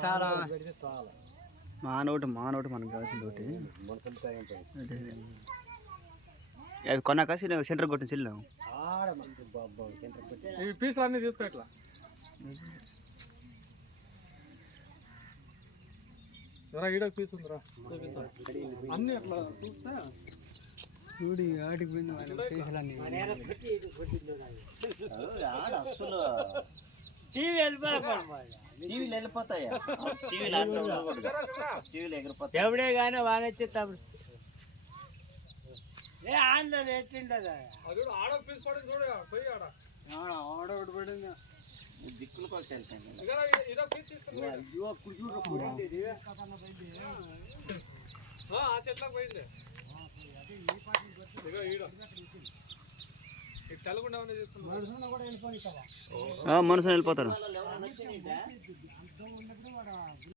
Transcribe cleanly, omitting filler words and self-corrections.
చాలా మానోటి మనకు కావాల్సింది ఒకటి అవి కొన్నాక సెంటర్ కొట్టిన చెల్లు పీసులు అన్నీ తీసుకో ఇట్లా ఈడ పీస్ ఉందిరా అన్ని అట్లా చూస్తే చూడి ఆడికి పోయింది పీసులన్నీ టీవీలు వెళ్ళిపోతాయా టీవీలు ఎగిరిపోతాయి ఎవడే కానీ వానొచ్చే తప్పుడు ఏ ఆంధ్ర ఎట్టిండదా ఆడ పీస్ పడింది చూడ పోయి ఆడ ఒకటి పడింది దిక్కులు కొట్టాను ఆ చెట్లకు పోయింది మనసు వెళ్ళిపోతారు